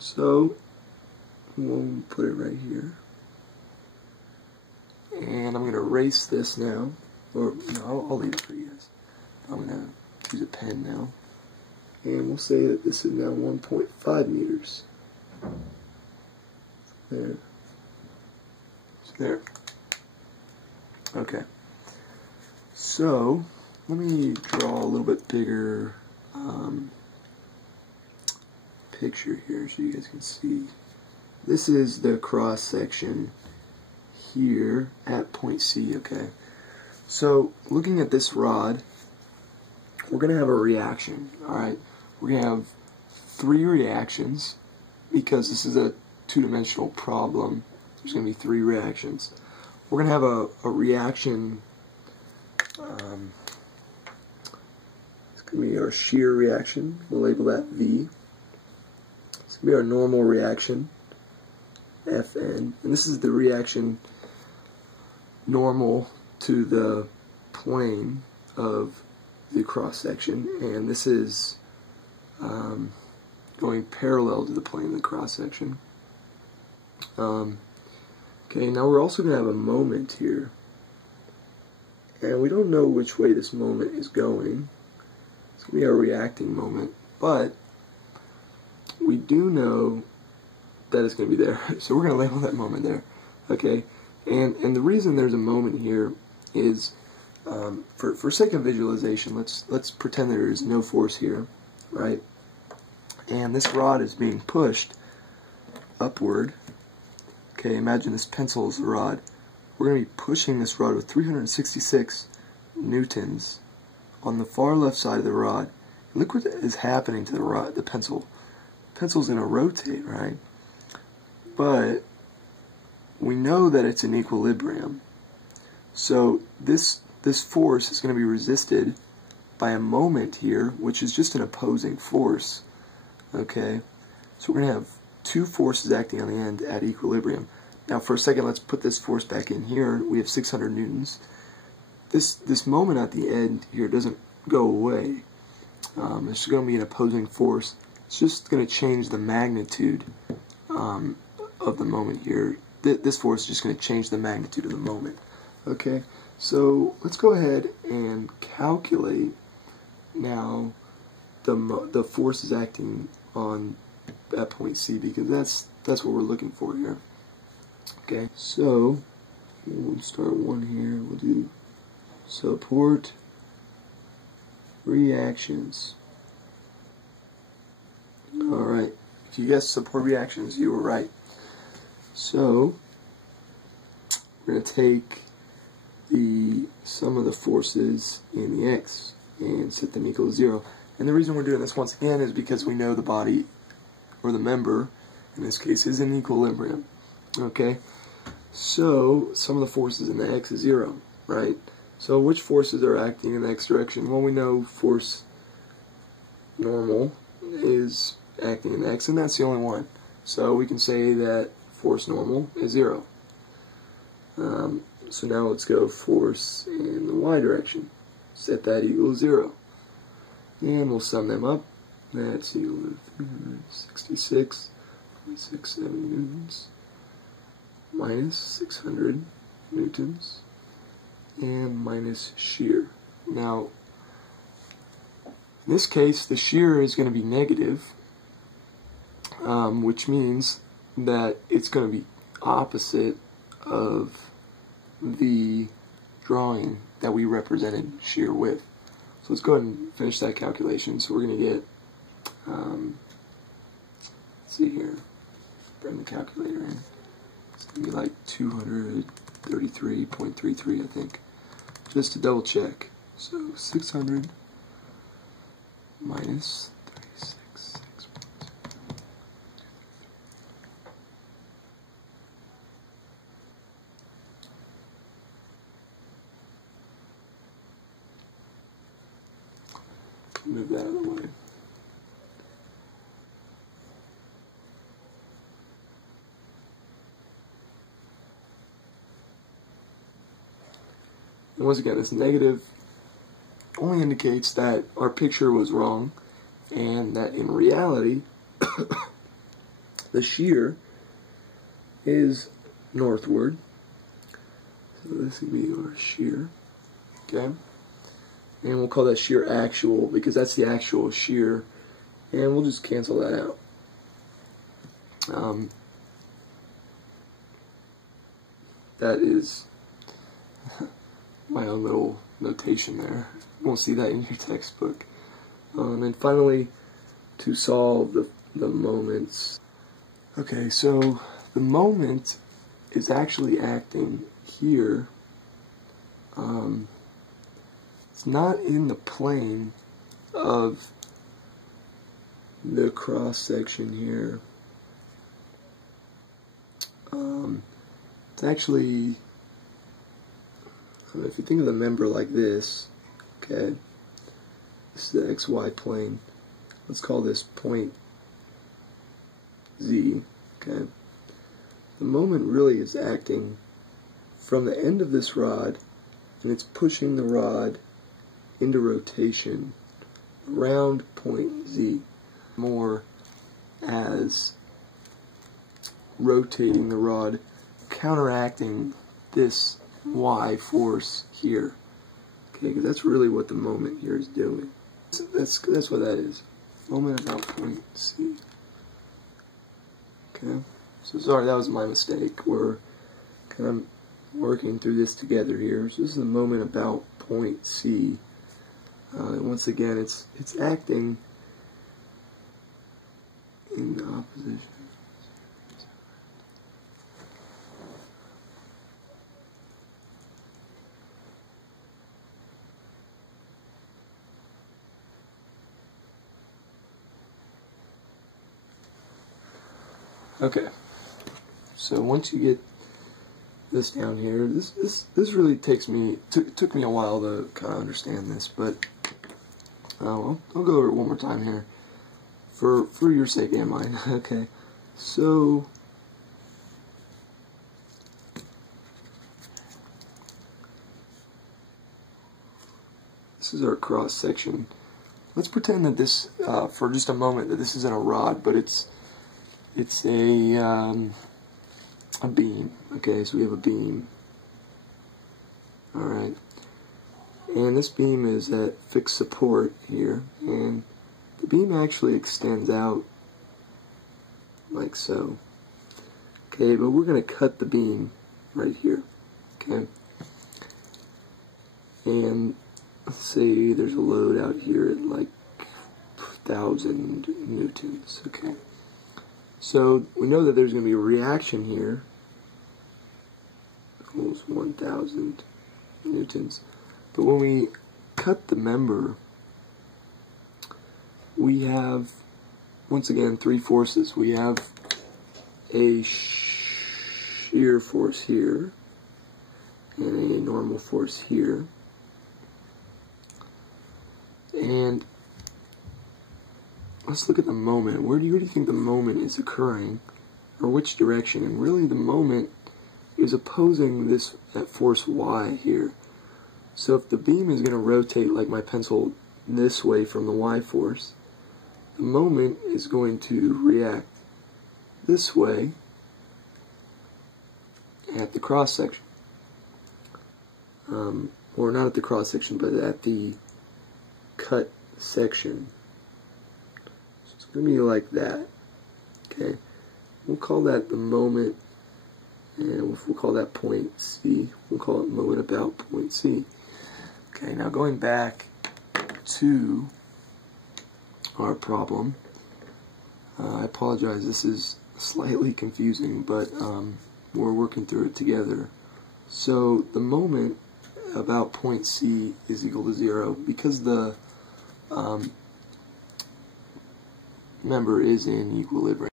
So we'll put it right here. And I'm going to erase this now. Or, no, I'll leave it for you guys. I'm going to use a pen now. And we'll say that this is now 1.5 meters. There. There. Okay. So, let me draw a little bit bigger picture here so you guys can see. This is the cross section here at point C, okay? So, looking at this rod, we're going to have a reaction, alright? We're going to have 3 reactions because this is a two-dimensional problem. There's going to be 3 reactions. We're going to have a reaction, it's going to be our shear reaction. We'll label that V. It's going to be our normal reaction, Fn. And this is the reaction normal to the plane of the cross section, and this is going parallel to the plane of the cross section. Okay, now we're also going to have a moment here, and we don't know which way this moment is going. It's going to be a reacting moment, but we do know that it's going to be there, so we're going to label that moment there. Okay, and the reason there's a moment here is for sake of visualization, let's pretend there is no force here, right? And this rod is being pushed upward. Okay, imagine this pencil is the rod. We're going to be pushing this rod with 366 newtons on the far left side of the rod. Look what is happening to the rod, the pencil. The pencil's going to rotate, right? But we know that it's in equilibrium. So this force is going to be resisted by a moment here, which is just an opposing force. Okay, so we're going to have 2 forces acting on the end at equilibrium. Now for a second, let's put this force back in here. We have 600 newtons. This moment at the end here doesn't go away. It's going to be an opposing force. It's just going to change the magnitude of the moment here. This force is just going to change the magnitude of the moment. Okay, so let's go ahead and calculate now the forces acting on at point C, because that's what we're looking for here. Okay, so we'll start one here. We'll do support reactions. Alright, if you guessed support reactions, you were right. So we're going to take the sum of the forces in the x and set them equal to 0. And the reason we're doing this once again is because we know the body, or the member, in this case, is in equilibrium. Okay? So, sum of the forces in the x is 0, right? So, which forces are acting in the x direction? Well, we know force normal is acting in the x, and that's the only one. So, we can say that force normal is 0. So now let's go force in the y direction. Set that equal to 0. And we'll sum them up. That's equal to 366.67 newtons minus 600 newtons and minus shear. Now, in this case, the shear is going to be negative, which means that it's going to be opposite of the drawing that we represented shear with. So let's go ahead and finish that calculation. So we're going to get, let's see here, bring the calculator in. It's going to be like 233.33, I think, just to double check. So 600 minus 36. Move that out of the way. And once again, this negative only indicates that our picture was wrong and that in reality The shear is northward. So this would be our shear. Okay? And we'll call that shear actual because that's the actual shear. And we'll just cancel that out. That is my own little notation there. You won't see that in your textbook. And finally, to solve the moments. Okay, so the moment is actually acting here. It's not in the plane of the cross section here. It's actually, if you think of the member like this, okay, this is the XY plane. Let's call this point Z, okay. The moment really is acting from the end of this rod, and it's pushing the rod into rotation around point Z, more as rotating the rod, counteracting this Y force here. Okay, because that's really what the moment here is doing. That's what that is. Moment about point C. Okay, so sorry, that was my mistake. We're kind of working through this together here. So this is the moment about point C. And once again, it's acting in opposition. Okay, so once you get this down here, this really took me a while to kind of understand this, but I'll go over it one more time here for your sake and mine. Okay, so this is our cross section. Let's pretend that this for just a moment that this isn't a rod, but it's a beam. Okay, so we have a beam. Alright. And this beam is at fixed support here. And the beam actually extends out like so. Okay, but we're going to cut the beam right here. Okay. And let's say there's a load out here at like 1,000 newtons. Okay. So we know that there's going to be a reaction here, almost 1,000 newtons. But when we cut the member, we have, once again, three forces. We have a shear force here, and a normal force here. And let's look at the moment. Where do you think the moment is occurring, or which direction? And really, the moment is opposing that force Y here. So if the beam is going to rotate like my pencil this way from the Y force, the moment is going to react this way at the cross section. Or not at the cross section, but at the cut section. So it's going to be like that. Okay, we'll call that the moment, and we'll call that point C. We'll call it moment about point C. Okay, now going back to our problem. I apologize, this is slightly confusing, but we're working through it together. So the moment about point C is equal to 0 because the member is in equilibrium.